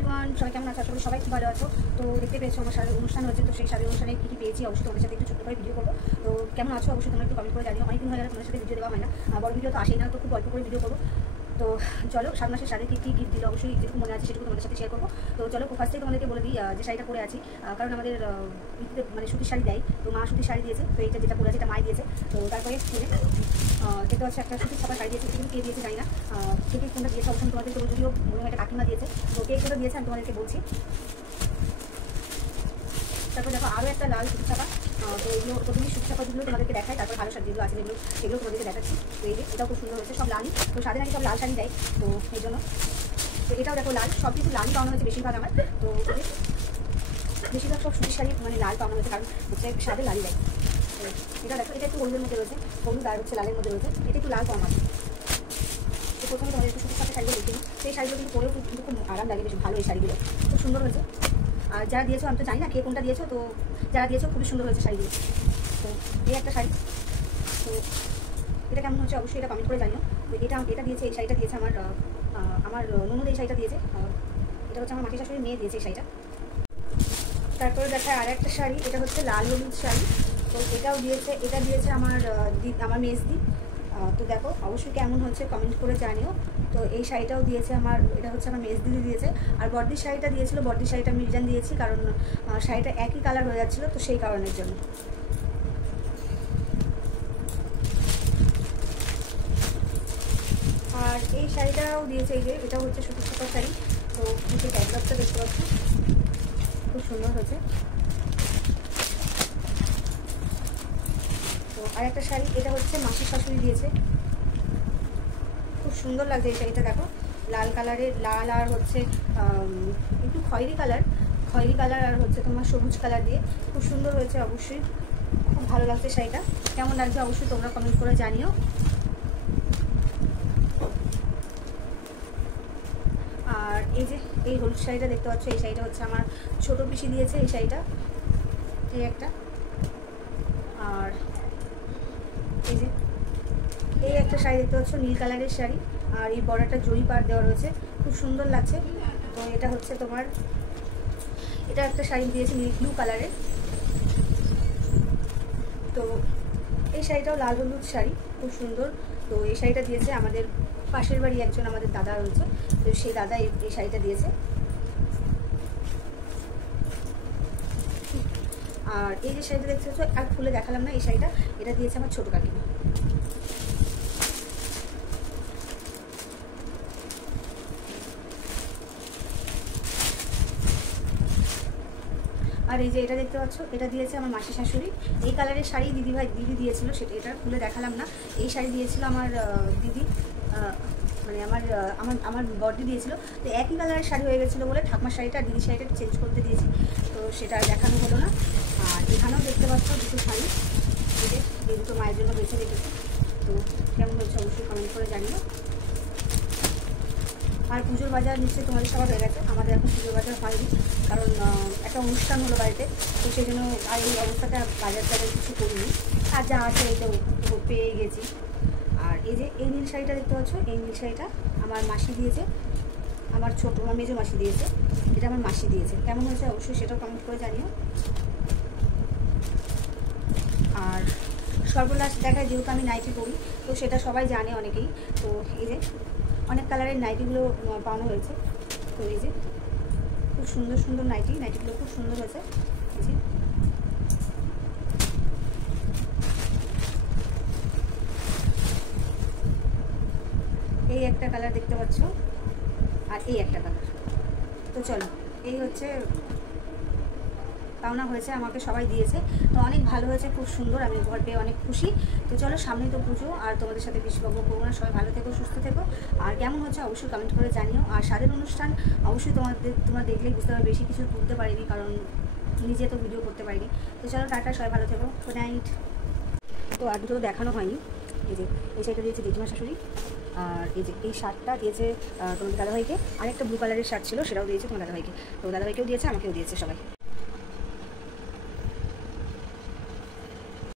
Everyone, সবাই কেমন আছো? আশা করি সবাই খুব ভালো আছো। তো দেখতে পেয়েছো আমার শাড়ির অনুষ্ঠান হচ্ছে, তো সেই শাড়ির অনুষ্ঠানে কী কী পেয়েছি অবশ্যই তোমাদের সাথে একটু ছোট্ট করে ভিডিও করবো। তো কেমন আছো অবশ্যই তোমরা একটু কমেন্ট করে জানিও। অনেকদিন হয়ে গেলে তোমাদের সাথে ভিডিও দেওয়া হয় না, বড় ভিডিও তো আসেই না, তো খুব অল্প করে ভিডিও করবো। তো চলো 7 মাসের শাড়ি কী কী গিফট দিল অবশ্যই যেটুকু মনে আছে সেটুকু তোমাদের সাথে শেয়ার করবো। তো চলো ফার্স্টেই তোমাদেরকে বলে দিই যে শাড়িটা পরে আছি, কারণ আমাদের মানে সুতির শাড়ি দেয়, তো মা সুতির শাড়ি দিয়েছে, তো এইটা যেটা পরে আছে এটা মাই দিয়েছে। তো তারপরে দেখতে হচ্ছে একটা সুতির ছাপা শাড়ি দিয়েছে, কিন্তু কে দিয়েছে জানি না, কে কোনটা দিয়েছে অবশ্যই তোমাদের, তো যদিও মনে হয় একটা কাকিমা দিয়েছে, তো কে কোনটা দিয়েছে আমি তোমাদেরকে বলছি। তারপর দেখো আরও একটা লাল সুতি ছাপা, তো এগুলো প্রথমেই সুতি ছাপাগুলো তোমাদেরকে দেখায়, তারপর ভালো শাড়ি যেগুলো আছে যেগুলো সেগুলো তোমাদেরকে দেখাচ্ছি। তো এই যে এটাও খুব সুন্দর হয়েছে, সব লালই, তো সাথে নাকি সব লাল শাড়ি দেয়, তো এই জন্য তো এটাও দেখো লাল, সব কিছু লালই পাওয়া হয়েছে বেশিরভাগ আমার। তো বেশিরভাগ সব সুতির শাড়ি মানে লাল পাওয়া হয়েছে, কারণ হচ্ছে সাথে লালই দেয়। তো এটা দেখো, এটা একটু হলুদের মধ্যে রয়েছে, হলুদ আর হচ্ছে লালের মধ্যে রয়েছে, এটা একটু লাল কম আছে। তো প্রথমে তোমাদের একটু সুতির সাথে শাড়িগুলো দেখিনি, সেই শাড়িগুলো কিন্তু পরেও কিন্তু খুব আরাম লাগে, বেশ ভালো এই শাড়িগুলো, খুব সুন্দর হয়েছে। আর যারা দিয়েছো আমি তো জানি না কে কোনটা দিয়েছো, তো যারা দিয়েছো খুবই সুন্দর হয়েছে শাড়িগুলো। তো এই একটা শাড়ি, তো এটা কেমন হচ্ছে অবশ্যই এটা কমেন্ট করে জানিও। তো এটা দিয়েছে, এই শাড়িটা দিয়েছে আমার ননদ, এই শাড়িটা দিয়েছে, এটা হচ্ছে আমার মাসি শাশুড়ির মেয়ে দিয়েছে এই শাড়িটা। তারপরে দেখায় আর একটা শাড়ি, এটা হচ্ছে লাল হলুদ শাড়ি, তো এটাও দিয়েছে, এটা দিয়েছে আমার মেজদি। তো দেখো অবশ্যই কেমন হচ্ছে কমেন্ট করে জানিও। তো এই শাড়িটাও দিয়েছে এটা হচ্ছে আমার মেজদিদি দিয়েছে। আর বর্দির শাড়িটা দিয়েছিল, বর্দির শাড়িটা মির্জান দিয়েছি, কারণ শাড়িটা একই কালার হয়ে যাচ্ছিলো, তো সেই কারণের জন্য। আর এই শাড়িটাও দিয়েছে, এই যে এটাও হচ্ছে সুতির ছাপা শাড়ি, তো নিচে ক্যাটলগটা দেখতে পাচ্ছি, খুব সুন্দর হয়েছে। তো আর একটা শাড়ি, এটা হচ্ছে মাসির শাশুড়ি দিয়েছে, খুব সুন্দর লাগছে এই শাড়িটা। দেখো লাল কালারের, লাল আর হচ্ছে একটু খয়েরি কালার আর হচ্ছে তোমার সবুজ কালার দিয়ে খুব সুন্দর হয়েছে, অবশ্যই খুব ভালো লাগছে শাড়িটা। কেমন লাগছে অবশ্যই তোমরা কমেন্ট করে জানিও। আর এই যে এই হলুদ শাড়িটা দেখতে পাচ্ছ, এই শাড়িটা হচ্ছে আমার ছোটো পিসি দিয়েছে এই শাড়িটা, এই একটা। আর এই যে এই একটা শাড়ি দেখতে পাচ্ছ, নীল কালারের শাড়ি, আর এই বড়াটা জরি পাড় দেওয়া রয়েছে, খুব সুন্দর লাগছে। তো এটা হচ্ছে তোমার, এটা একটা শাড়ি দিয়েছে নীল ব্লু কালারের, তো এই শাড়িটাও লাল হলুদ শাড়ি, খুব সুন্দর। তো এই শাড়িটা দিয়েছে আমাদের পাশের বাড়ি একজন আমাদের দাদা রয়েছে, তো সেই দাদা এই শাড়িটা দিয়েছে। আর এই যে শাড়িটা দেখতে পাচ্ছ, আর খুলে দেখালাম না এই শাড়িটা, এটা দিয়েছে আমার ছোটো কাকিমা। আর এই যে এটা দেখতে পাচ্ছ, এটা দিয়েছে আমার মাসি শাশুড়ি। এই কালারের শাড়ি দিদি দিয়েছিল, সেটা এটা খুলে দেখালাম না। এই শাড়ি দিয়েছিল আমার দিদি, মানে আমার বড়দি দিয়েছিল। তো একই কালারের শাড়ি হয়ে গেছিলো বলে ঠাকুমার শাড়িটা আর দিদির শাড়িটা চেঞ্জ করতে দিয়েছি, তো সেটা দেখানো হলো না। আর এখানেও দেখতে পাচ্ছ দুটো শাড়ি, এই দুটো মায়ের জন্য বেছে রেখেছি। তো কেমন হচ্ছে অবশ্যই কমেন্ট করে জানিও। আর পুজোর বাজার নিশ্চয়ই তোমাদের সবার হয়ে গেছে, আমাদের এখন পুজোর বাজার হয়নি, কারণ একটা অনুষ্ঠান হলো বাড়িতে, তো সেই জন্য আর এই অবস্থাটা বাজার কিছু করিনি, আর যা আছে এই তো পেয়ে গেছি। আর এই যে এই নীল শাড়িটা দেখতে পাচ্ছ, এই নীল শাড়িটা আমার মাসি দিয়েছে, আমার মেজো মাসি দিয়েছে, এটা আমার মাসি দিয়েছে। কেমন হয়েছে অবশ্যই সেটাও কমেন্ট করে জানিও। আর সর্বলাস্ট দেখায়, যেহেতু আমি নাইটি পরি, তো সেটা সবাই জানে অনেকেই। তো এই যে অনেক কালারের নাইটিগুলো পাওয়ানো হয়েছে, তো এই যে খুব সুন্দর সুন্দর নাইটিগুলো খুব সুন্দর হয়েছে। এই যে এই একটা কালার দেখতে পাচ্ছ, আর এই একটা কালার। তো চলো, এই হচ্ছে পাওনা হয়েছে, আমাকে সবাই দিয়েছে, তো অনেক ভালো হয়েছে, খুব সুন্দর, আমি ঘর পেয়ে অনেক খুশি। তো চলো, সামনে তো পুজো, আর তোমাদের সাথে বেশি বকবক করবো না, সবাই ভালো থেকো, সুস্থ থেকো। আর কেমন হচ্ছে অবশ্যই কমেন্ট করে জানিও। আর স্বাদের অনুষ্ঠান অবশ্যই তোমরা দেখলেই বুঝতে পারবে, বেশি কিছু তুলতে পারিনি, কারণ নিজে তো ভিডিও করতে পারিনি। তো চলো টাটা, সবাই ভালো থেকো, গুড নাইট। তো আর দুটো দেখানো হয়নি, এই যে এই শাড়িটা দিয়েছে জেঠিমা শাশুড়ি, আর এই যে এই শার্টটা দিয়েছে তোমাদের দাদাভাইকে, আরেকটা ব্লু কালারের শার্ট ছিল সেটাও দিয়েছে তোমার দাদাভাইকে, তো দাদাভাইকেও দিয়েছে, আমাকেও দিয়েছে সবাই।